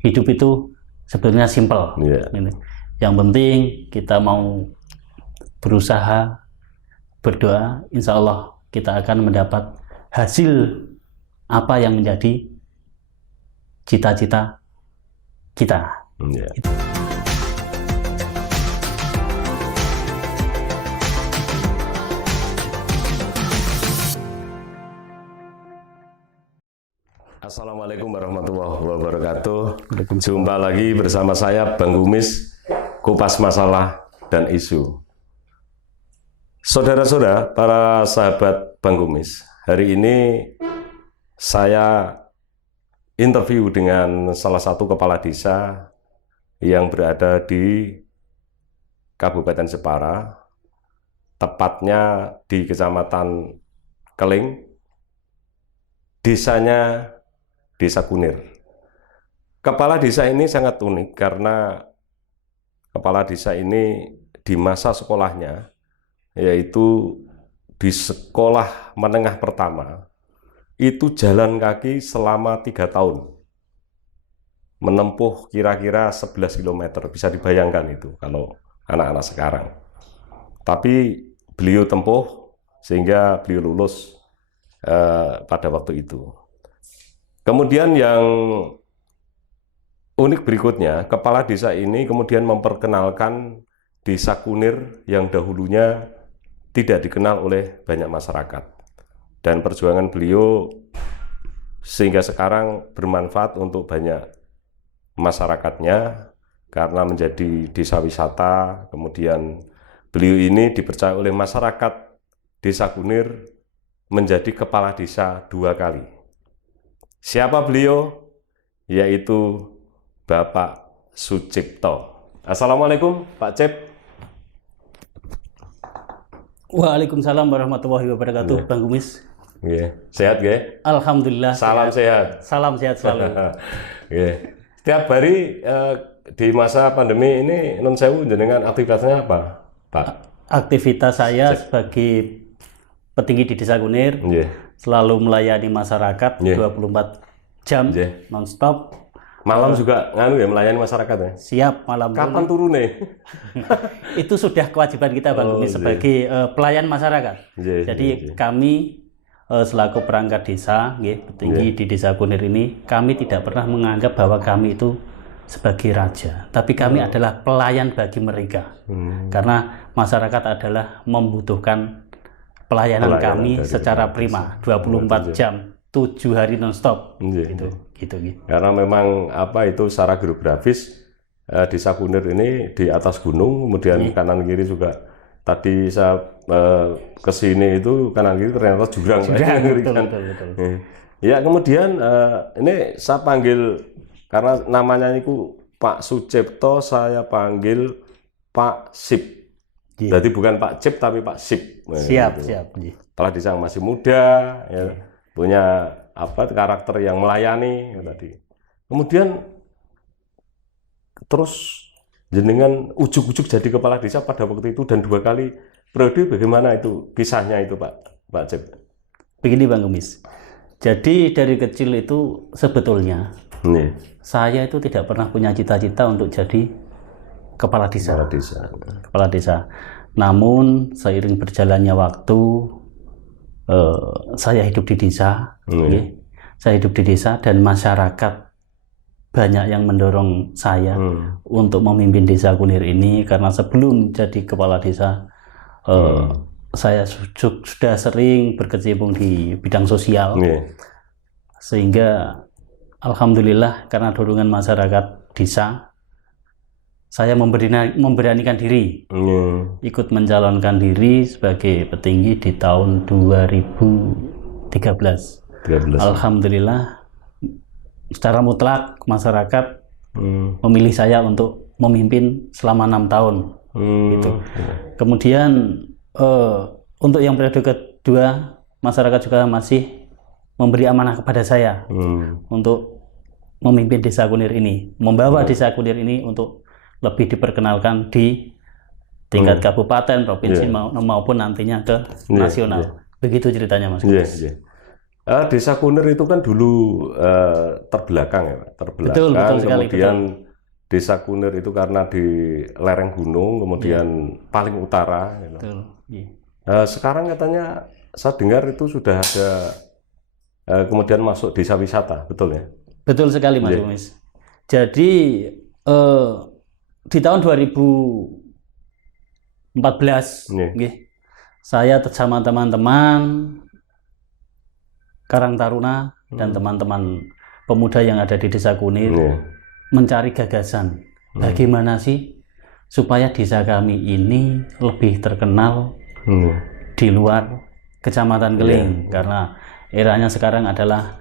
hidup itu sebetulnya simpel. Yang penting kita mau berusaha, berdoa, insya Allah kita akan mendapat hasil apa yang menjadi cita-cita kita. Assalamualaikum warahmatullahi wabarakatuh. Jumpa lagi bersama saya Bang Kumis, kupas masalah dan isu. Saudara-saudara, para sahabat Bang Kumis, hari ini saya interview dengan salah satu kepala desa yang berada di Kabupaten Jepara, tepatnya di Kecamatan Keling, desanya Desa Kunir. Kepala desa ini sangat unik karena kepala desa ini di masa sekolahnya, yaitu di sekolah menengah pertama, itu jalan kaki selama 3 tahun. Menempuh kira-kira 11 km, bisa dibayangkan itu kalau anak-anak sekarang. Tapi beliau tempuh sehingga beliau lulus pada waktu itu. Kemudian yang unik berikutnya, kepala desa ini kemudian memperkenalkan Desa Kunir yang dahulunya tidak dikenal oleh banyak masyarakat. Dan perjuangan beliau sehingga sekarang bermanfaat untuk banyak masyarakatnya karena menjadi desa wisata. Kemudian beliau ini dipercaya oleh masyarakat Desa Kunir menjadi kepala desa 2 kali. Siapa beliau? Yaitu Bapak Sucipto. Assalamualaikum Pak Cip. Waalaikumsalam warahmatullahi wabarakatuh, Bang Kumis. Sehat nggih? Alhamdulillah. Salam sehat. Salam sehat selalu. Setiap hari di masa pandemi ini non sewu jenengan aktivitasnya apa, Pak? Aktivitas saya sebagai petinggi di Desa Kunir selalu melayani masyarakat 24 jam non-stop. Malam juga nganu ya, melayani masyarakat ya? Siap, malam. Kapan turun nih? Itu sudah kewajiban kita, Bang Kumis, sebagai pelayan masyarakat. Jadi kami selaku perangkat desa, petinggi di Desa Kunir ini, kami tidak pernah menganggap bahwa kami itu sebagai raja, tapi kami adalah pelayan bagi mereka. Karena masyarakat adalah membutuhkan pelayanan kami secara prima, 24 jam, 7 hari non-stop. Gitu. Karena memang itu secara geografis Desa Kunir ini di atas gunung, kemudian kanan kiri juga. Tadi saya kesini itu kanan kiri ternyata jurang. Betul. Ya, kemudian ini saya panggil karena namanya itu Pak Sucipto, saya panggil Pak Sip. Jadi bukan Pak Cip tapi Pak Sip. Siap. Kepala desa yang masih muda, punya karakter yang melayani tadi. Kemudian terus jenengan ujuk-ujuk jadi kepala desa pada waktu itu dan 2 kali periode, bagaimana itu kisahnya itu Pak Cip? Begini Bang Kumis. Jadi dari kecil itu sebetulnya saya itu tidak pernah punya cita-cita untuk jadi kepala desa. Namun seiring berjalannya waktu, saya hidup di desa. Saya hidup di desa dan masyarakat banyak yang mendorong saya untuk memimpin Desa Kunir ini, karena sebelum jadi kepala desa saya sudah sering berkecimpung di bidang sosial. Sehingga alhamdulillah karena dorongan masyarakat desa, saya memberanikan diri ikut mencalonkan diri sebagai petinggi di tahun 2013. Alhamdulillah secara mutlak masyarakat memilih saya untuk memimpin selama 6 tahun. Gitu. Kemudian untuk yang periode kedua, masyarakat juga masih memberi amanah kepada saya untuk memimpin Desa Kunir ini, membawa Desa Kunir ini untuk lebih diperkenalkan di tingkat kabupaten, provinsi maupun nantinya ke nasional. Begitu ceritanya Mas. Desa Kunir itu kan dulu terbelakang ya, Pak. Terbelakang. Betul sekali, Kemudian Desa Kunir itu karena di lereng gunung, kemudian paling utara. Gitu. Betul. Iya. Sekarang katanya saya dengar itu sudah ada kemudian masuk desa wisata, betul ya? Betul sekali Mas Umis. Jadi di tahun 2014, saya bersama teman-teman Karang Taruna dan teman-teman pemuda yang ada di Desa Kunir mencari gagasan bagaimana sih supaya desa kami ini lebih terkenal di luar Kecamatan Keling, karena eranya sekarang adalah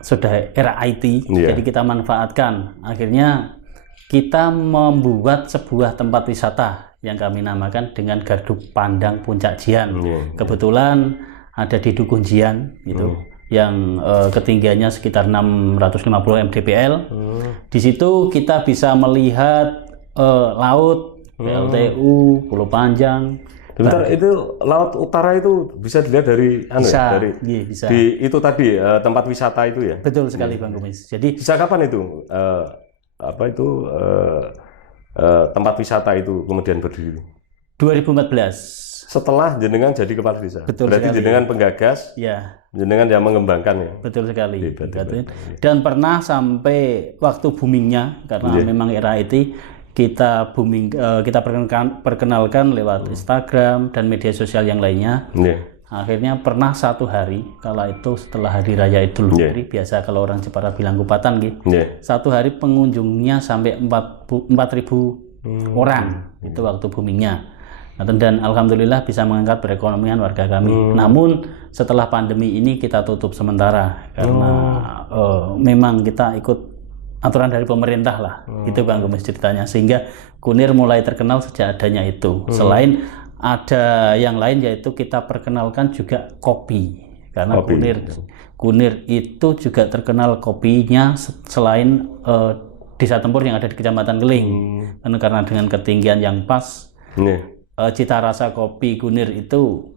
sudah era IT, jadi kita manfaatkan. Akhirnya kita membuat sebuah tempat wisata yang kami namakan dengan Gardu Pandang Puncak Jian. Kebetulan ada di Dukuh Jian gitu, yang ketinggiannya sekitar 650 mdpl. Di situ kita bisa melihat laut, PLTU, Pulau Panjang. Bentar, itu laut utara itu bisa dilihat dari bisa. Di itu tadi tempat wisata itu ya. Betul sekali Bang Kumis. Jadi bisa kapan itu tempat wisata itu kemudian berdiri? 2014. Setelah jenengan jadi kepala desa. Betul berarti sekali. jenengan penggagas. Ya. Jenengan yang mengembangkan ya. Betul sekali. Dan pernah sampai waktu boomingnya, karena memang era IT, kita booming, kita perkenalkan lewat Instagram dan media sosial yang lainnya. Akhirnya pernah satu hari, kala itu setelah hari raya Idul Fitri, biasa kalau orang Jepara bilang kupatan gitu. Satu hari pengunjungnya sampai 4.000 orang, itu waktu boomingnya. Dan alhamdulillah bisa mengangkat perekonomian warga kami. Namun setelah pandemi ini kita tutup sementara karena memang kita ikut aturan dari pemerintah lah. Itu Bang Gumis ceritanya, sehingga Kunir mulai terkenal sejak adanya itu. Selain ada yang lain, yaitu kita perkenalkan juga kopi, karena Kunir itu juga terkenal kopinya. Selain Desa Tempur yang ada di Kecamatan Keling, karena dengan ketinggian yang pas, cita rasa kopi Kunir itu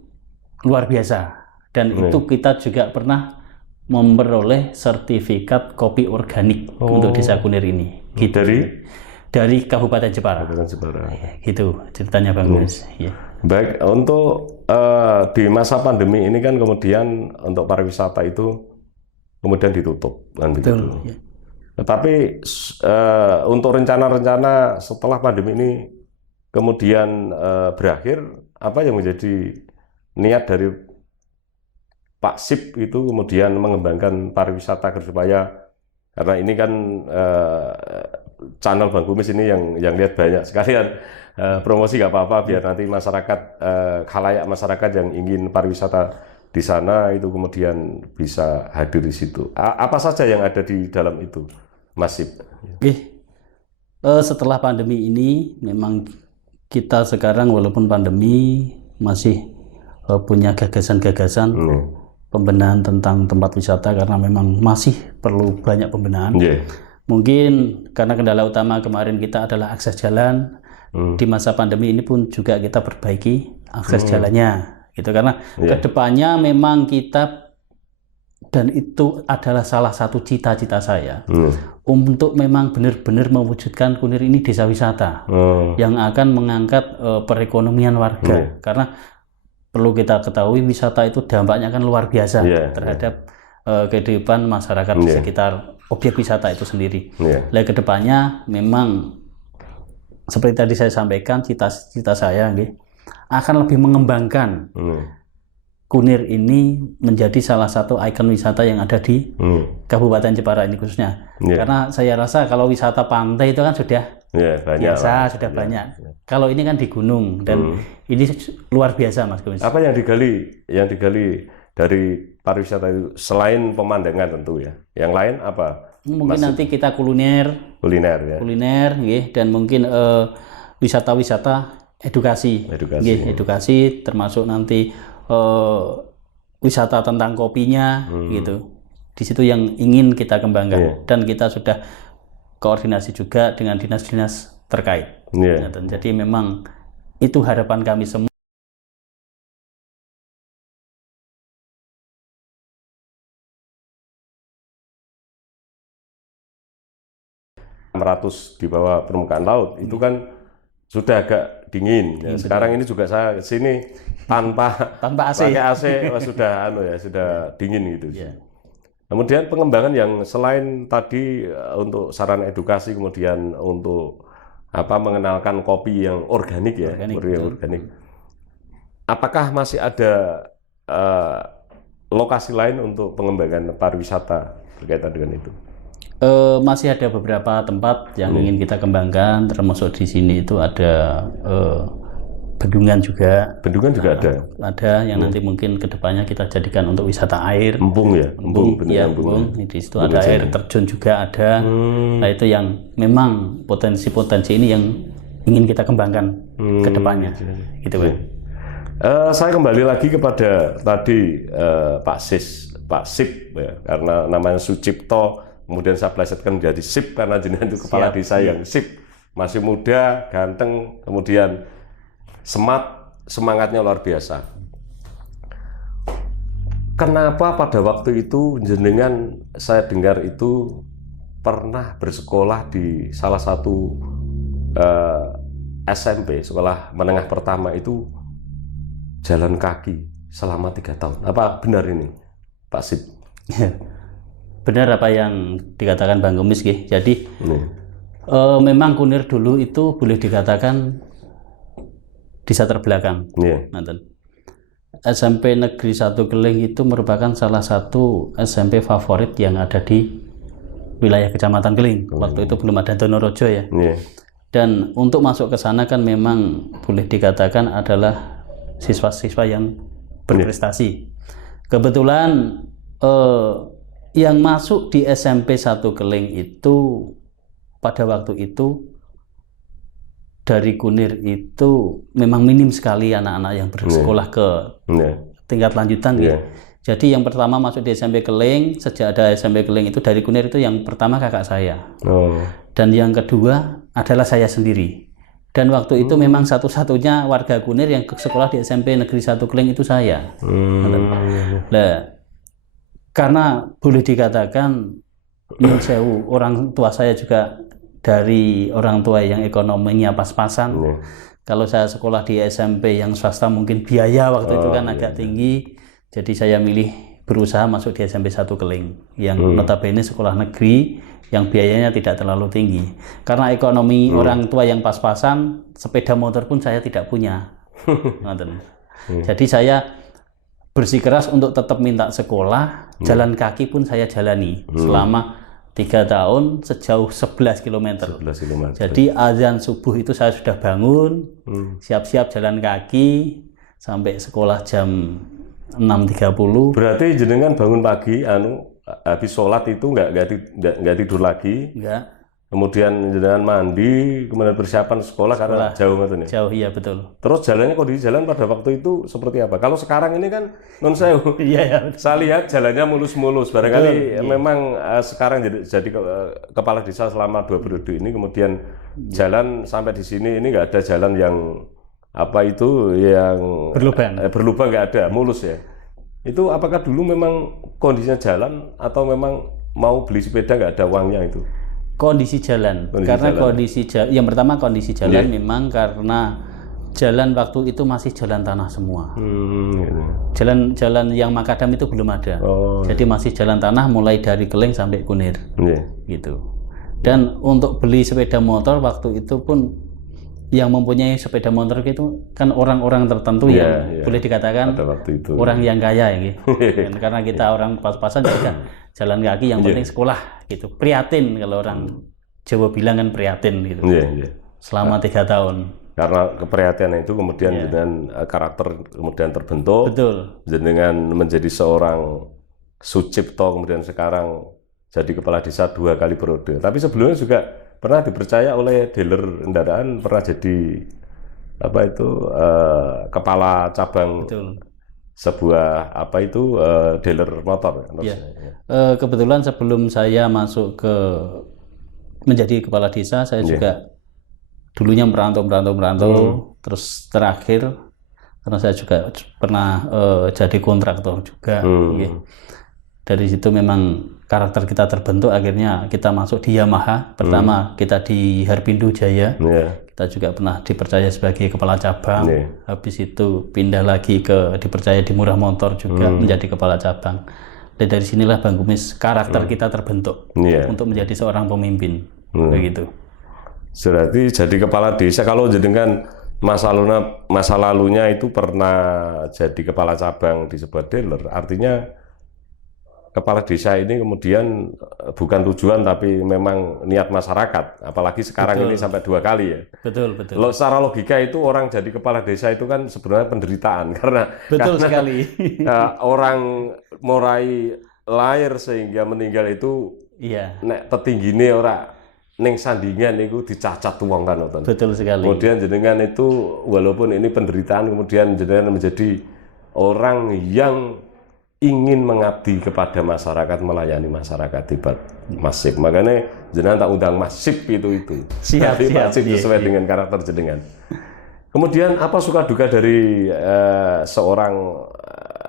luar biasa. Dan itu kita juga pernah memperoleh sertifikat kopi organik untuk Desa Kunir ini. Gitu. Dari Kabupaten Jepara. Gitu ceritanya Bang Gumis. Baik, untuk di masa pandemi ini kan kemudian untuk pariwisata itu kemudian ditutup kan begitu. Tetapi untuk rencana-rencana setelah pandemi ini kemudian berakhir, apa yang menjadi niat dari Pak Sip itu kemudian mengembangkan pariwisata supaya, karena ini kan channel Bang Kumis ini yang lihat banyak sekalian, promosi nggak apa-apa biar nanti masyarakat, khalayak masyarakat yang ingin pariwisata di sana itu kemudian bisa hadir di situ. Apa saja yang ada di dalam itu, Mas Sip? Setelah pandemi ini memang kita sekarang walaupun pandemi masih punya gagasan-gagasan pembenahan tentang tempat wisata, karena memang masih perlu banyak pembenahan. Mungkin karena kendala utama kemarin kita adalah akses jalan. Di masa pandemi ini pun juga kita perbaiki akses jalannya, gitu, karena kedepannya memang kita, dan itu adalah salah satu cita-cita saya, untuk memang benar-benar mewujudkan Kunir ini desa wisata yang akan mengangkat perekonomian warga. Karena perlu kita ketahui, wisata itu dampaknya kan luar biasa terhadap kehidupan masyarakat di sekitar objek wisata itu sendiri. Kedepannya memang seperti tadi saya sampaikan, cita-cita saya akan lebih mengembangkan Kunir ini menjadi salah satu ikon wisata yang ada di Kabupaten Jepara ini khususnya. Karena saya rasa kalau wisata pantai itu kan sudah biasa, sudah banyak. Kalau ini kan di gunung, dan ini luar biasa Mas Kumis. Apa yang digali dari pariwisata itu selain pemandangan tentu ya? Yang lain apa? Mungkin nanti kita kuliner ya. Dan mungkin wisata-wisata edukasi, termasuk nanti wisata tentang kopinya, gitu. Di situ yang ingin kita kembangkan, dan kita sudah koordinasi juga dengan dinas-dinas terkait. Jadi memang itu harapan kami semua. 600 di bawah permukaan laut itu kan sudah agak dingin. Ya, sekarang ini juga saya sini tanpa AC. Pakai AC sudah sudah dingin gitu. Kemudian pengembangan yang selain tadi untuk sarana edukasi, kemudian untuk mengenalkan kopi yang organik ya, organik. Apakah masih ada lokasi lain untuk pengembangan pariwisata berkaitan dengan itu? Masih ada beberapa tempat yang ingin kita kembangkan, termasuk di sini itu ada bendungan juga. Bendungan juga ada. Ada yang nanti mungkin kedepannya kita jadikan untuk wisata air. Embung ya, embung. Di situ ada air terjun juga ada. Nah itu yang memang potensi-potensi ini yang ingin kita kembangkan kedepannya. Gitu kan. Saya kembali lagi kepada tadi Pak Sip ya, karena namanya Sucipto. Kemudian saya plesetkan menjadi Sip karena jenengan itu kepala desa yang sip, masih muda, ganteng, kemudian semangatnya luar biasa. Kenapa pada waktu itu jenengan saya dengar itu pernah bersekolah di salah satu SMP, sekolah menengah pertama itu jalan kaki selama 3 tahun. Apa benar ini, Pak Sip? Benar apa yang dikatakan Bang Kumis, jadi memang Kunir dulu itu boleh dikatakan desa terbelakang. SMP Negeri 1 Keling itu merupakan salah satu SMP favorit yang ada di wilayah Kecamatan Keling. Waktu itu belum ada Donorojo ya. Dan untuk masuk ke sana kan memang boleh dikatakan adalah siswa-siswa yang berprestasi. Kebetulan yang masuk di SMP 1 Keling itu pada waktu itu dari Kunir itu memang minim sekali anak-anak yang bersekolah ke tingkat lanjutan. Jadi yang pertama masuk di SMP Keling, sejak ada SMP Keling itu dari Kunir itu yang pertama kakak saya. Dan yang kedua adalah saya sendiri. Dan waktu itu memang satu-satunya warga Kunir yang sekolah di SMP Negeri 1 Keling itu saya. Nah, karena boleh dikatakan Nyun Sewu, orang tua saya juga dari orang tua yang ekonominya pas-pasan. Kalau saya sekolah di SMP yang swasta mungkin biaya waktu itu kan agak tinggi. Jadi saya milih berusaha masuk di SMP 1 Keling yang notabene sekolah negeri yang biayanya tidak terlalu tinggi. Karena ekonomi orang tua yang pas-pasan, sepeda motor pun saya tidak punya. Jadi saya bersikeras untuk tetap minta sekolah, jalan kaki pun saya jalani selama 3 tahun sejauh 11 km. Jadi azan subuh itu saya sudah bangun, siap-siap jalan kaki sampai sekolah jam 6.30. Berarti jenengan bangun pagi, habis sholat itu nggak tidur lagi? Enggak. Kemudian jenengan mandi, kemudian persiapan sekolah karena jauh itu nih. Jauh, iya betul. Terus jalannya, kondisi jalan pada waktu itu seperti apa? Kalau sekarang ini kan non sewu. Saya lihat jalannya mulus-mulus. Barangkali memang sekarang jadi kepala desa selama 2 periode ini, kemudian jalan sampai di sini ini nggak ada jalan yang yang berlubang nggak ada, mulus ya. Itu apakah dulu memang kondisinya jalan atau memang mau beli sepeda nggak ada uangnya itu? Kondisi jalan. Yang pertama kondisi jalan memang karena jalan waktu itu masih jalan tanah semua. Jalan yang makadam itu belum ada. Jadi masih jalan tanah mulai dari Keling sampai Kunir. Gitu. Dan untuk beli sepeda motor waktu itu pun yang mempunyai sepeda motor itu kan orang-orang tertentu yang boleh dikatakan orang yang kaya ya. Karena kita orang pas-pasan juga jalan kaki yang penting sekolah gitu. Prihatin kalau orang Jawa bilang kan prihatin gitu. Selama 3 tahun. Karena keprihatinan itu kemudian dengan karakter kemudian terbentuk. Betul. Dengan menjadi seorang Sucipto kemudian sekarang jadi kepala desa 2 kali periode. Tapi sebelumnya juga pernah dipercaya oleh dealer kendaraan, pernah jadi kepala cabang. Betul. Sebuah dealer motor. Kebetulan sebelum saya masuk ke menjadi kepala desa, saya juga dulunya merantau, terus terakhir karena saya juga pernah jadi kontraktor juga. Dari situ memang karakter kita terbentuk, akhirnya kita masuk di Yamaha. Pertama kita di Harpindu Jaya, kita juga pernah dipercaya sebagai kepala cabang. Habis itu pindah lagi dipercaya di Murah Motor juga menjadi kepala cabang. Dan dari sinilah Bang Kumis karakter kita terbentuk untuk menjadi seorang pemimpin. Begitu. Berarti jadi kepala desa, kalau jenengan masa lalunya itu pernah jadi kepala cabang di sebuah dealer, artinya kepala desa ini kemudian bukan tujuan tapi memang niat masyarakat, apalagi sekarang ini sampai 2 kali ya. Betul. Secara logika itu orang jadi kepala desa itu kan sebenarnya penderitaan karena sekali. Orang mulai lahir sehingga meninggal itu nek petinggine ora ning sandingan itu dicacat wong kan. Betul sekali. Kemudian jenengan itu walaupun ini penderitaan, kemudian jenengan menjadi orang yang ingin mengabdi kepada masyarakat, melayani masyarakat hebat. Masif. Makanya jenengan tak undang Masif itu. Siap. Masif sesuai dengan karakter jenengan. Kemudian apa suka duka dari seorang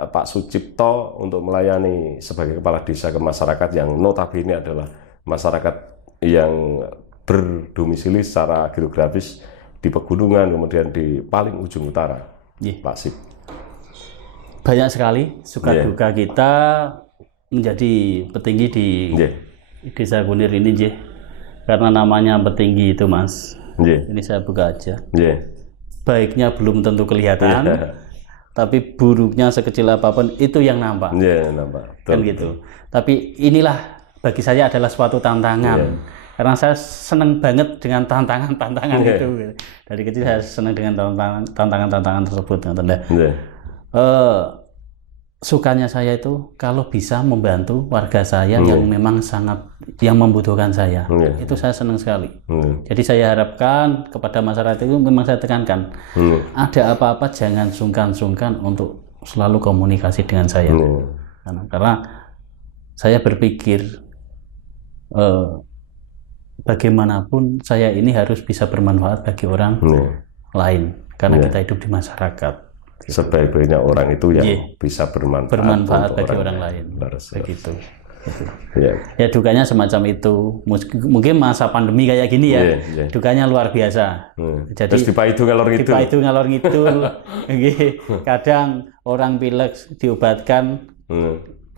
Pak Sucipto untuk melayani sebagai kepala desa ke masyarakat yang notabene adalah masyarakat yang berdomisili secara geografis di pegunungan, kemudian di paling ujung utara, Pak Sip? Banyak sekali suka duka kita menjadi petinggi di Desa Kunir ini, karena namanya petinggi itu, Mas. Ini saya buka aja. Baiknya belum tentu kelihatan, tapi buruknya sekecil apapun itu yang nampak. Nampak. Kan gitu. Tapi inilah bagi saya adalah suatu tantangan. Karena saya senang banget dengan tantangan-tantangan itu. Dari kecil saya senang dengan tantangan-tantangan tersebut. Sukanya saya itu kalau bisa membantu warga saya yang memang yang membutuhkan saya. Itu saya senang sekali. Jadi saya harapkan kepada masyarakat itu memang saya tekankan, ada apa-apa jangan sungkan-sungkan untuk selalu komunikasi dengan saya. Karena saya berpikir bagaimanapun saya ini harus bisa bermanfaat bagi orang lain, karena kita hidup di masyarakat. Sebaik-baiknya orang itu yang bisa bermanfaat bagi orang lain. Begitu. Ya dukanya semacam itu. Mungkin masa pandemi kayak gini ya, dukanya luar biasa. Jadi terus dipaidu ngalor ngidul. Kadang orang pilek diobatkan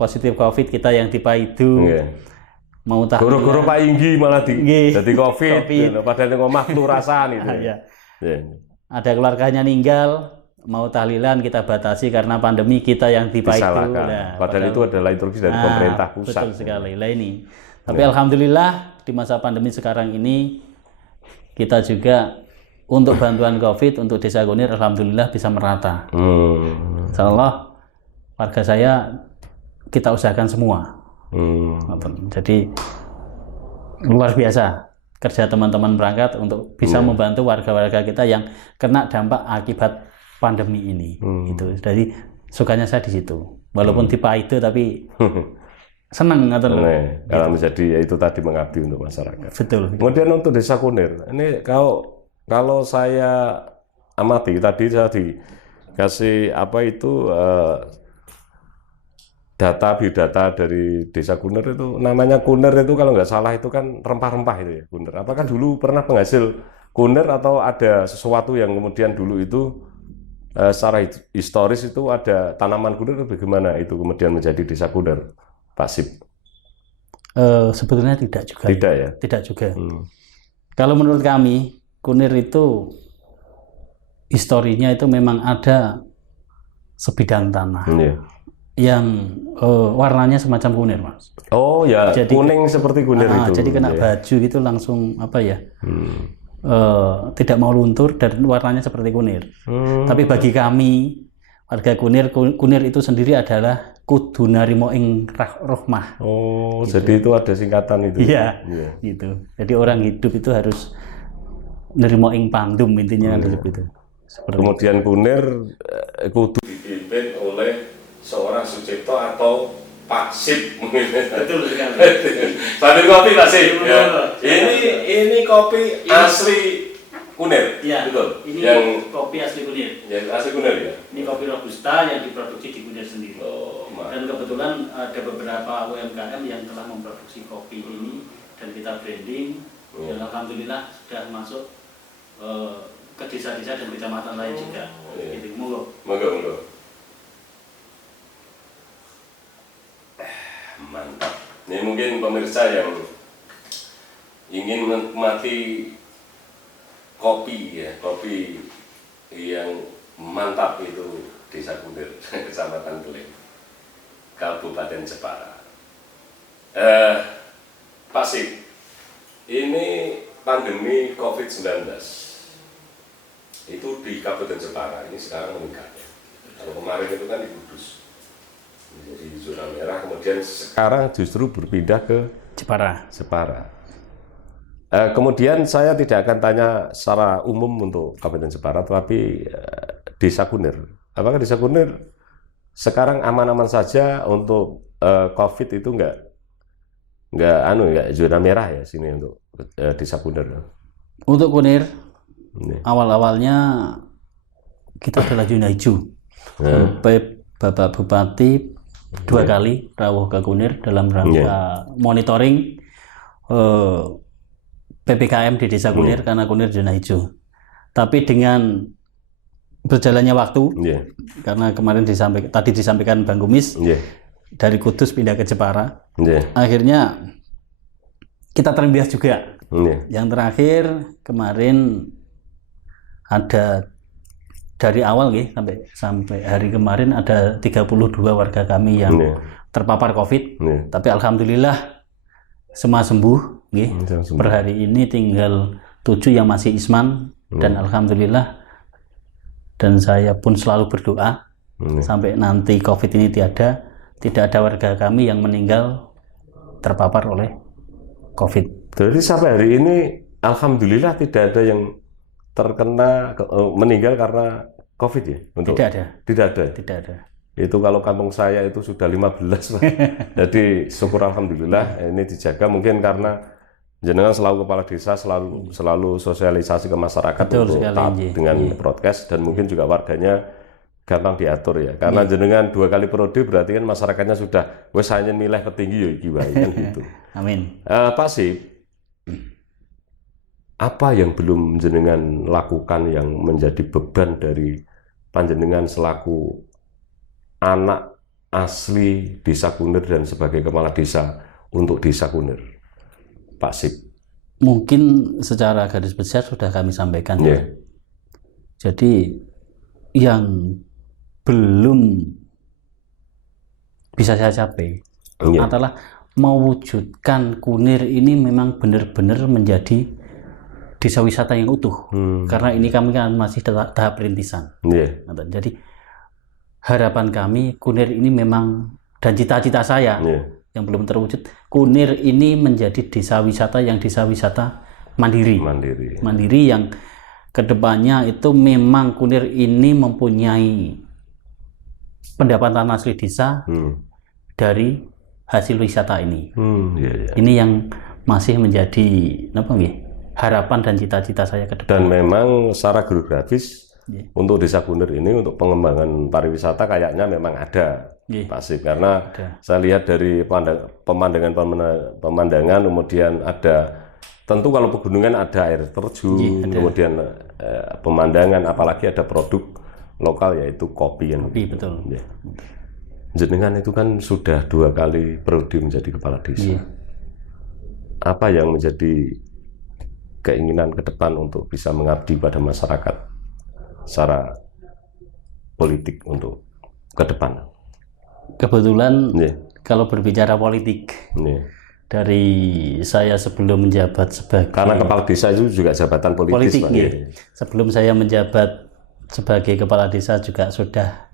positif COVID, kita yang dipaidu. Mau tak goro-goro painggi malah jadi COVID. Padahal ngomah kelurasan itu. Ada keluarganya meninggal, mau tahlilan kita batasi karena pandemi, kita yang dipaidu. Padahal itu adalah instruksi dari pemerintah pusat. Betul sekali. Ini. Tapi alhamdulillah di masa pandemi sekarang ini kita juga untuk bantuan COVID untuk Desa Kunir alhamdulillah bisa merata. Insyaallah warga saya kita usahakan semua. Jadi luar biasa kerja teman-teman perangkat untuk bisa membantu warga-warga kita yang kena dampak akibat pandemi ini. Itu. Jadi sukanya saya di situ. Walaupun dipaidu tapi senang kalau menjadi ya itu tadi mengabdi untuk masyarakat. Betul. Kemudian untuk Desa Kunir, ini kalau saya amati tadi saya dikasih biodata dari Desa Kunir itu, namanya Kunir itu kalau nggak salah itu kan rempah-rempah itu ya, Kunir. Apakah dulu pernah penghasil Kunir atau ada sesuatu yang kemudian dulu itu secara historis itu ada tanaman Kunir, bagaimana itu kemudian menjadi Desa Kunir, Pak Sip? Sebetulnya tidak juga. Tidak ya? Tidak juga. Kalau menurut kami, Kunir itu historinya itu memang ada sebidang tanah. Yang warnanya semacam kunir, Mas. Oh ya, jadi, kuning seperti kunir itu. Jadi kena baju gitu langsung tidak mau luntur dan warnanya seperti kunir. Tapi bagi kami warga Kunir itu sendiri adalah kudu narimo ing rohmah. Gitu. Jadi itu ada singkatan itu. Iya. Gitu. Jadi orang hidup itu harus nerimo ing pandum, intinya kan seperti itu. Kemudian Kunir kudu dipimpin oleh seorang Sucipto atau Pak Sip. Betul sekali. Sambil kopi Pak Sip. Ya. Ini kopi asli Kunir, ya, betul. Ini yang kopi asli Kunir. Yang asli Kunir ya. Ini kopi robusta yang diproduksi di Kunir sendiri. Dan kebetulan ada beberapa UMKM yang telah memproduksi kopi ini dan kita branding. Dan alhamdulillah sudah masuk ke desa-desa dan kecamatan lain juga. Gitu, monggo. Mantap. Ini mungkin pemirsa yang ingin menikmati kopi yang mantap itu Desa Kunir, Kecamatan Kleng, Kabupaten Jepara. Pak Sip, ini pandemi COVID-19 itu di Kabupaten Jepara ini sekarang meningkat. Kalau kemarin itu kan di Kudus, menjadi zona merah, kemudian sekarang justru berpindah ke Jepara. Kemudian saya tidak akan tanya secara umum untuk Kabupaten Jepara, tetapi Desa Kunir. Apakah Desa Kunir sekarang aman-aman saja untuk COVID itu enggak zona merah ya sini untuk Desa Kunir? Untuk Kunir, awal-awalnya kita adalah zona hijau. Sampai Bapak Bupati 2 kali rawuh ke Kunir dalam rangka monitoring PPKM di Desa Kunir karena Kunir zona hijau. Tapi dengan berjalannya waktu, karena kemarin tadi disampaikan Bang Kumis, dari Kudus pindah ke Jepara, akhirnya kita terbiasa juga. Yang terakhir kemarin ada dari awal sampai hari kemarin ada 32 warga kami yang terpapar COVID, tapi alhamdulillah semua sembuh. Per hari ini tinggal 7 yang masih isman dan alhamdulillah, dan saya pun selalu berdoa sampai nanti COVID ini tidak ada warga kami yang meninggal terpapar oleh COVID. Jadi sampai hari ini alhamdulillah tidak ada yang terkena meninggal karena COVID ya? Tidak ada. Itu kalau kampung saya itu sudah 15. Jadi syukur alhamdulillah ini dijaga, mungkin karena jenengan selalu kepala desa selalu sosialisasi ke masyarakat. Betul, untuk taat dengan broadcast, dan mungkin juga warganya gampang diatur ya. Karena jenengan 2 kali periode berarti kan masyarakatnya sudah wes hanya milih petinggi ya iki wae kan gitu. Amin. Pak Sip, apa yang belum jenengan lakukan yang menjadi beban dari panjenengan selaku anak asli Desa Kunir dan sebagai kepala desa untuk Desa Kunir, Pak Sip? Mungkin secara garis besar sudah kami sampaikan. Jadi yang belum bisa saya capai adalah mewujudkan Kunir ini memang benar-benar menjadi desa wisata yang utuh. Karena ini kami kan masih tahap perintisan. Jadi harapan kami Kunir ini memang, dan cita-cita saya yang belum terwujud, Kunir ini menjadi desa wisata mandiri yang kedepannya itu memang Kunir ini mempunyai pendapatan asli desa dari hasil wisata ini. Ini yang masih menjadi harapan dan cita-cita saya ke depan. Dan memang secara geografis untuk Desa Kunir ini untuk pengembangan pariwisata kayaknya memang ada, Pak Sip, karena saya lihat dari pemandangan, kemudian ada, tentu kalau pegunungan ada air terjun, kemudian pemandangan, apalagi ada produk lokal yaitu kopi yang betul. Jenengan itu kan sudah 2 kali periode menjadi kepala desa. Apa yang menjadi keinginan ke depan untuk bisa mengabdi pada masyarakat secara politik untuk ke depan? Kebetulan kalau berbicara politik, dari saya sebelum menjabat sebagai, karena kepala desa itu juga jabatan politis, Pak. Sebelum saya menjabat sebagai kepala desa juga sudah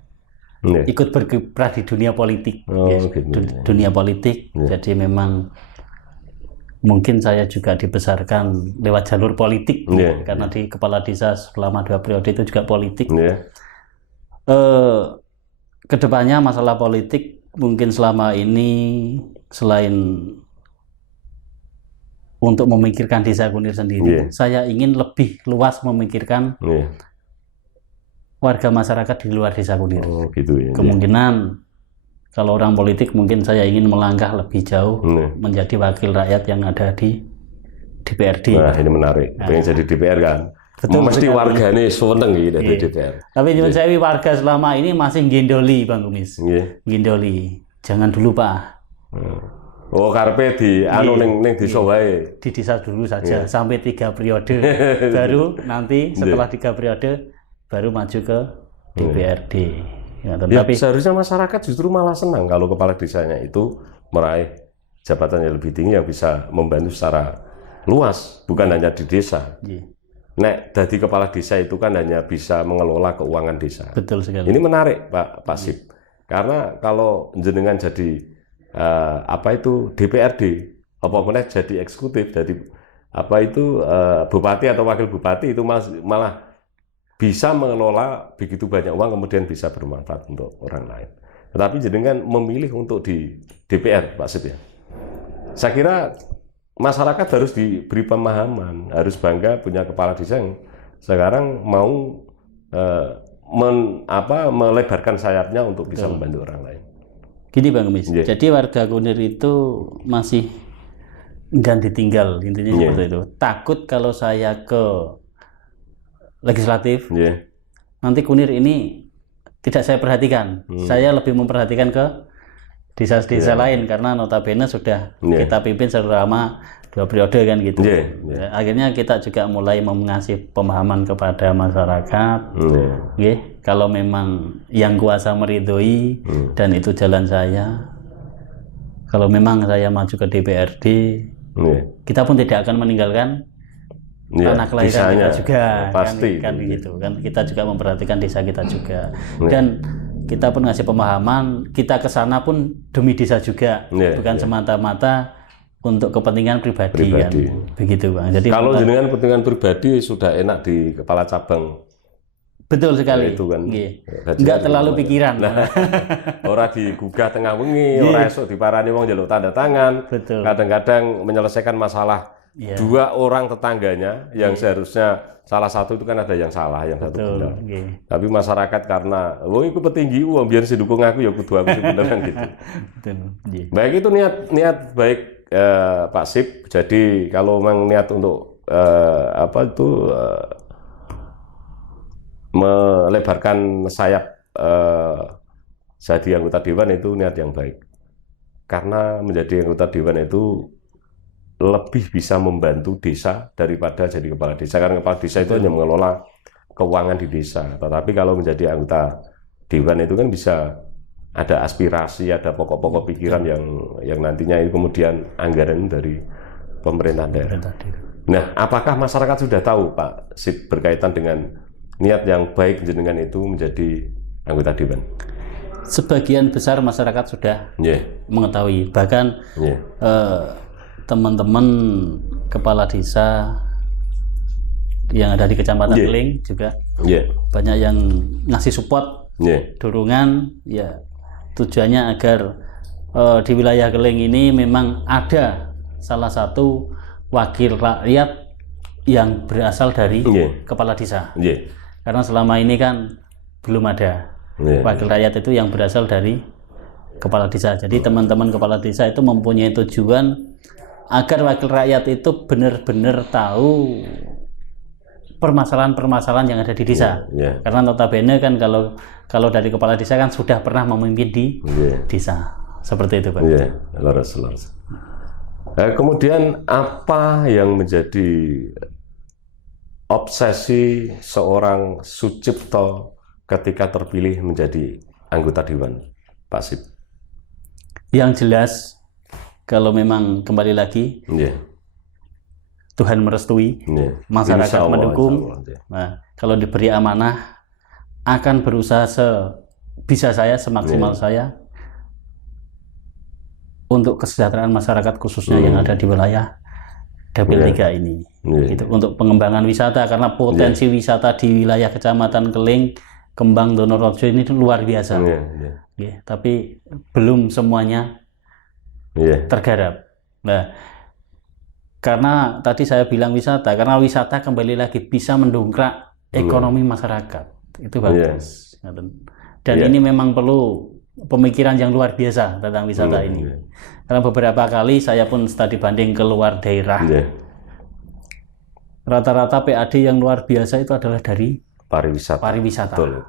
ikut berkiprah di dunia politik, dunia politik. Jadi memang mungkin saya juga dibesarkan lewat jalur politik, karena di kepala desa selama 2 periode itu juga politik. Kedepannya masalah politik mungkin selama ini selain untuk memikirkan Desa Kunir sendiri. Saya ingin lebih luas memikirkan warga masyarakat di luar Desa Kunir. Oh, gitu ya. Kemungkinan kalau orang politik mungkin saya ingin melangkah lebih jauh menjadi wakil rakyat yang ada di DPRD. Nah, ini menarik. Pengen jadi DPR kan? Betul, mesti warga ini seneng gitu di DPR. Tapi nyuwun sewu, warga selama ini masih gendoli, Bang Kumis. Gendoli. Jangan dulu, Pak. Oh, karpe di anu ning desa wae. Di desa dulu saja sampai 3 periode. Baru nanti setelah 3 periode baru maju ke DPRD. Tapi seharusnya masyarakat justru malah senang kalau kepala desanya itu meraih jabatan yang lebih tinggi yang bisa membantu secara luas, bukan hanya di desa. Nek jadi kepala desa itu kan hanya bisa mengelola keuangan desa. Betul sekali. Ini menarik, Pak Sip. Karena kalau jenengan jadi DPRD, apa jadi eksekutif, jadi bupati atau wakil bupati itu malah bisa mengelola begitu banyak uang kemudian bisa bermanfaat untuk orang lain. Tetapi jenengan memilih untuk di DPR, Pak Sip ya. Saya kira masyarakat harus diberi pemahaman, harus bangga punya kepala desa yang sekarang mau melebarkan sayapnya untuk bisa membantu orang lain. Gini Bang Kumis, jadi warga Kunir itu masih enggan ditinggal, intinya seperti itu. Takut kalau saya ke legislatif, nanti Kunir ini tidak saya perhatikan. Saya lebih memperhatikan ke desa-desa lain karena notabene sudah kita pimpin selama 2 periode kan gitu. Akhirnya kita juga mulai mengasih pemahaman kepada masyarakat. Kalau memang yang kuasa meridhoi dan itu jalan saya, kalau memang saya maju ke DPRD, kita pun tidak akan meninggalkan tanah kelahiran kita juga, pasti kan gitu kan. Kita juga memperhatikan desa kita juga, dan kita pun ngasih pemahaman, kita ke sana pun demi desa juga, bukan semata-mata untuk kepentingan pribadi. Kan? Begitu Bang. Jadi kalau jenengan kepentingan pribadi sudah enak di kepala cabang. Betul sekali. Itu kan. Enggak terlalu pikiran. Orang digugah tengah wengi, orang esok diparani wong njaluk tanda tangan. Kadang-kadang menyelesaikan masalah 2 orang tetangganya yang seharusnya salah satu itu kan ada yang salah, yang satu benar. Tapi masyarakat karena itu petinggi uang biar sih dukung aku ya kudu aku sih bener kan gitu. Baik, itu niat baik Pak Sip. Jadi kalau memang niat untuk melebarkan sayap jadi anggota dewan itu niat yang baik. Karena menjadi anggota dewan itu lebih bisa membantu desa daripada jadi kepala desa. Karena kepala desa itu hanya mengelola keuangan di desa. Tetapi kalau menjadi anggota dewan itu kan bisa ada aspirasi, ada pokok-pokok pikiran yang nantinya itu kemudian anggaran dari pemerintah daerah. Nah, apakah masyarakat sudah tahu Pak Sip berkaitan dengan niat yang baik jenengan itu menjadi anggota dewan? Sebagian besar masyarakat sudah mengetahui. Bahkan teman-teman kepala desa yang ada di Kecamatan Keling juga banyak yang ngasih support, dorongan, tujuannya agar di wilayah Keling ini memang ada salah satu wakil rakyat yang berasal dari kepala desa. Karena selama ini kan belum ada wakil rakyat itu yang berasal dari kepala desa. Jadi teman-teman kepala desa itu mempunyai tujuan agar wakil rakyat itu benar-benar tahu permasalahan-permasalahan yang ada di desa. Karena notabene kan kalau dari kepala desa kan sudah pernah memimpin di desa. Seperti itu Pak. Laras. Kemudian apa yang menjadi obsesi seorang Sucipto ketika terpilih menjadi anggota dewan, Pak Sip? Yang jelas, kalau memang kembali lagi, Tuhan merestui, masyarakat mendukung. Nah, kalau diberi amanah, akan berusaha sebisa saya, semaksimal saya untuk kesejahteraan masyarakat khususnya yang ada di wilayah Dapil 3 ini. Gitu, untuk pengembangan wisata, karena potensi wisata di wilayah Kecamatan Keling, Kembang, Donorejo ini luar biasa. Tapi belum semuanya tergarap. Nah, Karena tadi saya bilang wisata, karena wisata kembali lagi bisa mendongkrak ekonomi masyarakat. Itu bagus. Dan ini memang perlu pemikiran yang luar biasa tentang wisata ini. Karena beberapa kali saya pun studi banding ke luar daerah. Rata-rata PAD yang luar biasa itu adalah dari pariwisata. Betul.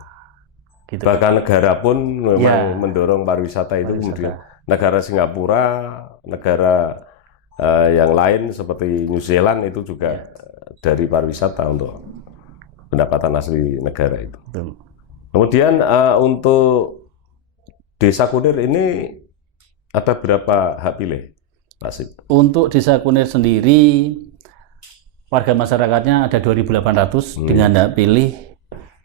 Gitu. Bahkan negara pun memang mendorong pariwisata itu. Kemudian negara Singapura, negara yang lain seperti New Zealand itu juga dari pariwisata untuk pendapatan asli negara itu. Betul. Kemudian untuk Desa Kunir ini ada berapa hak pilih, Pak Sip? Untuk Desa Kunir sendiri, warga masyarakatnya ada 2.800 dengan hak pilih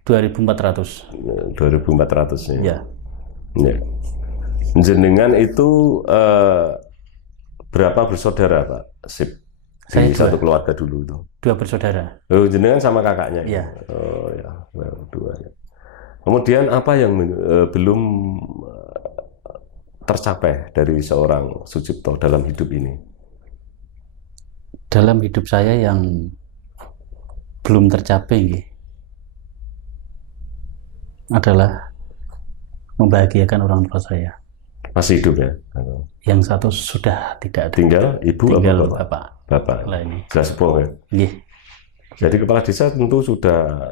2.400. 2.400 ya. Ya. Jenengan itu berapa bersaudara, Pak Sip? Di satu keluarga dulu itu. 2 bersaudara. Oh, jenengan sama kakaknya? Iya. Oh ya, 2 ya. Kemudian apa yang belum tercapai dari seorang Sucipto dalam hidup ini? Dalam hidup saya yang belum tercapai adalah membahagiakan orang tua saya. Masih hidup ya? Yang satu sudah tidak ada. Tinggal ibu? Tinggal apa, bapak. Bapak. Sudah sepuh ya? Iya. Jadi kepala desa tentu sudah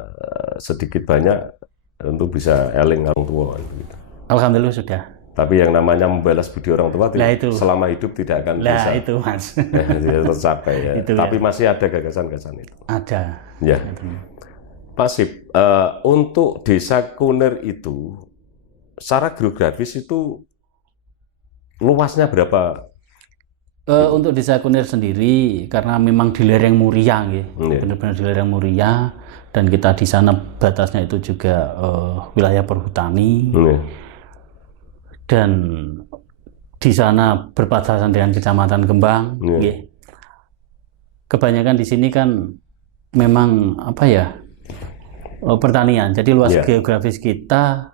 sedikit banyak tentu bisa eling orang tua. Gitu. Alhamdulillah sudah. Tapi yang namanya membalas budi orang tua selama hidup tidak akan bisa. Itu Mas. Tercapai ya. Tapi masih ada gagasan-gagasan itu. Ada. Ya. Pak Sip, untuk Desa Kunir itu secara geografis itu luasnya berapa? Untuk Desa Kunir sendiri karena memang di lereng Muria, benar-benar di lereng Muria, dan kita di sana batasnya itu juga wilayah perhutani, dan di sana berbatasan dengan Kecamatan Kembang. Kebanyakan di sini kan memang pertanian, jadi luas geografis kita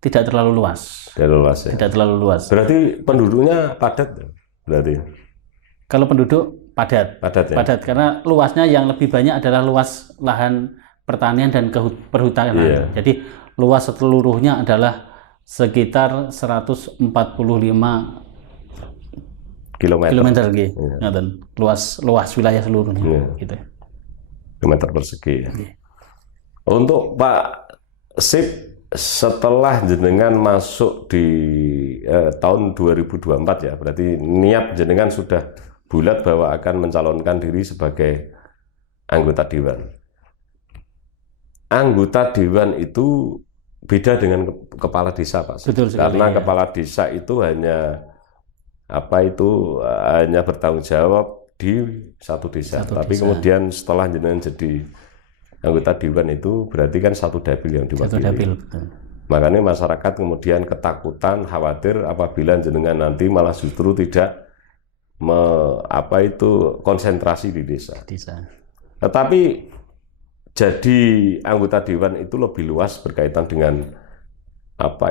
tidak terlalu luas. Tidak terlalu luas. Berarti penduduknya padat, berarti? Kalau penduduk padat. Padat karena luasnya yang lebih banyak adalah luas lahan pertanian dan perhutanan. Jadi luas seluruhnya adalah sekitar 145 kilometer luas wilayah seluruhnya. Gitu. Kilometer persegi. Untuk Pak Sip, setelah jenengan masuk di tahun 2024 ya, berarti niat jenengan sudah bulat bahwa akan mencalonkan diri sebagai anggota dewan. Anggota dewan itu beda dengan kepala desa, Pak. Betul sekali, karena kepala desa itu hanya hanya bertanggung jawab di satu desa. Tapi kemudian setelah jenengan jadi anggota dewan itu berarti kan satu dapil yang diwakili. Makanya masyarakat kemudian ketakutan, khawatir apabila jenengan nanti malah justru tidak konsentrasi di desa. Tetapi jadi anggota dewan itu lebih luas berkaitan dengan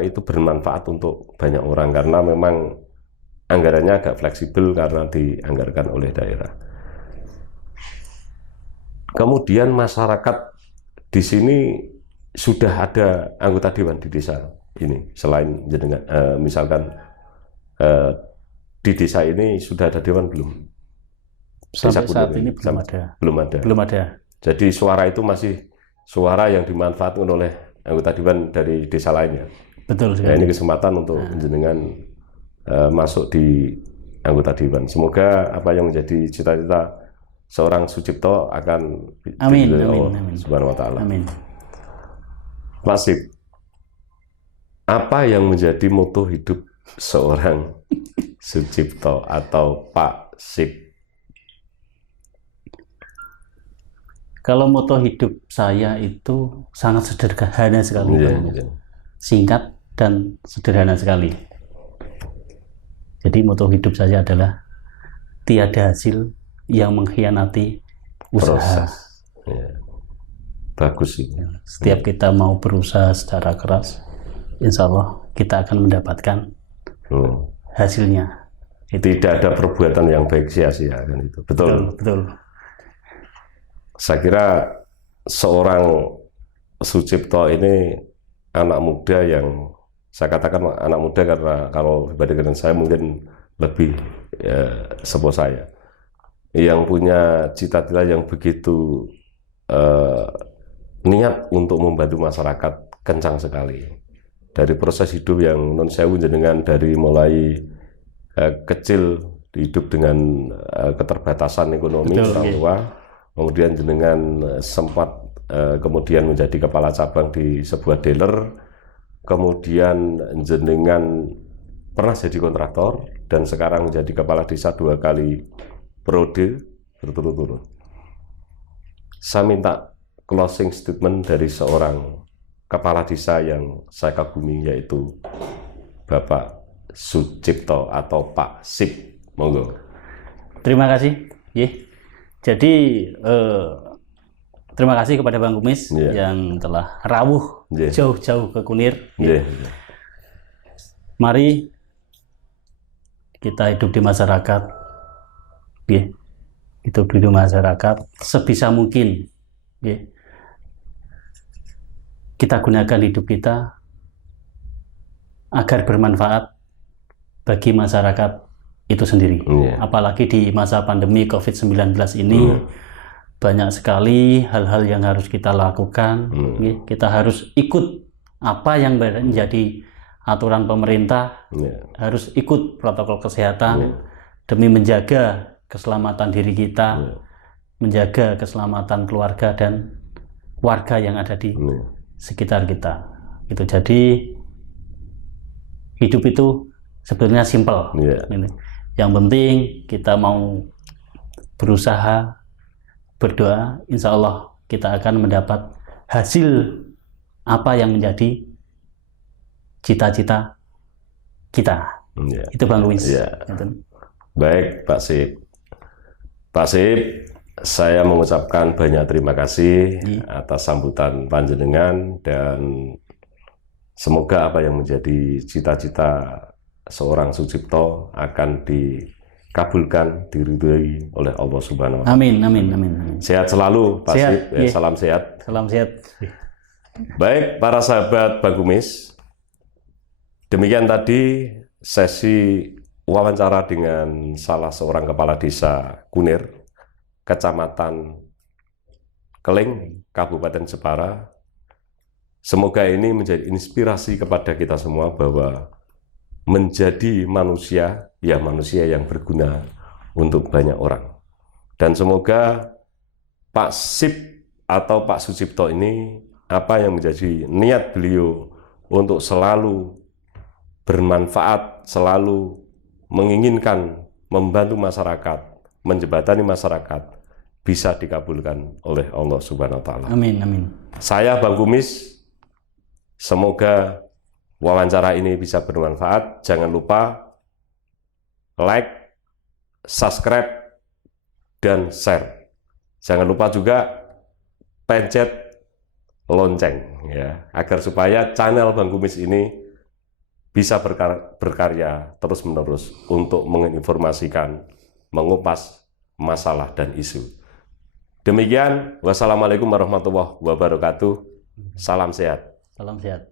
bermanfaat untuk banyak orang karena memang anggarannya agak fleksibel karena dianggarkan oleh daerah. Kemudian masyarakat di sini sudah ada anggota dewan di desa ini selain jenengan, misalkan di desa ini sudah ada dewan belum? Sampai saat ini belum ada. Jadi suara itu masih suara yang dimanfaatkan oleh anggota dewan dari desa lainnya. Betul sekali. Ini kesempatan untuk jenengan masuk di anggota dewan. Semoga apa yang menjadi cita-cita seorang Sucipto akan amin. Subhanahu wa ta'ala. Amin. Pak Sip, apa yang menjadi moto hidup seorang Sucipto atau Pak Sip? Kalau moto hidup saya itu sangat sederhana sekali, singkat dan sederhana sekali. Jadi moto hidup saya adalah tiada hasil yang mengkhianati usaha. Bagus sih. Setiap kita mau berusaha secara keras, insya Allah kita akan mendapatkan hasilnya. Tidak ada perbuatan yang baik sia-sia kan itu. Betul. Betul. Saya kira seorang Sucipto ini anak muda yang saya katakan anak muda karena kalau dibandingkan saya mungkin lebih sepuh saya, yang punya cita-cita yang begitu niat untuk membantu masyarakat kencang sekali. Dari proses hidup yang non sewu jenengan dari mulai kecil hidup dengan keterbatasan ekonomi orang tua, kemudian jenengan sempat kemudian menjadi kepala cabang di sebuah dealer, kemudian jenengan pernah jadi kontraktor dan sekarang menjadi kepala desa 2 kali periode berturut-turut. Saya minta closing statement dari seorang kepala desa yang saya kagumi, yaitu Bapak Sucipto atau Pak Sip. Monggo. Terima kasih. Jadi terima kasih kepada Bang Kumis yang telah rawuh jauh-jauh ke Kunir. Mari kita hidup di masyarakat, hidup di masyarakat sebisa mungkin. Kita gunakan hidup kita agar bermanfaat bagi masyarakat itu sendiri. Apalagi di masa pandemi COVID-19 ini, banyak sekali hal-hal yang harus kita lakukan. Kita harus ikut apa yang menjadi aturan pemerintah, harus ikut protokol kesehatan demi menjaga keselamatan diri kita, menjaga keselamatan keluarga dan warga yang ada di sekitar kita. Itu jadi hidup itu sebetulnya simpel. Yang penting kita mau berusaha, berdoa, insya Allah kita akan mendapat hasil apa yang menjadi cita-cita kita. Itu Bang Kumis. Baik Pak Sip. Pak Sip, saya mengucapkan banyak terima kasih atas sambutan panjenengan, dan semoga apa yang menjadi cita-cita seorang Sucipto akan dikabulkan, diridhoi oleh Allah Subhanahu wa Ta'ala. Amin. Sehat selalu Pak Sip. Salam sehat. Salam sehat. Baik para sahabat Bang Kumis, demikian tadi sesi wawancara dengan salah seorang kepala desa Kunir, Kecamatan Keling, Kabupaten Jepara. Semoga ini menjadi inspirasi kepada kita semua bahwa menjadi manusia, ya manusia yang berguna untuk banyak orang. Dan semoga Pak Sip atau Pak Sucipto ini, apa yang menjadi niat beliau untuk selalu bermanfaat, selalu menginginkan membantu masyarakat, menjembatani masyarakat, bisa dikabulkan oleh Allah Subhanahu wa Ta'ala. Amin. Saya Bang Kumis, semoga wawancara ini bisa bermanfaat. Jangan lupa like, subscribe, dan share. Jangan lupa juga pencet lonceng ya, agar supaya channel Bang Kumis ini bisa berkarya terus-menerus untuk menginformasikan, mengupas masalah dan isu. Demikian, wassalamualaikum warahmatullahi wabarakatuh. Salam sehat. Salam sehat.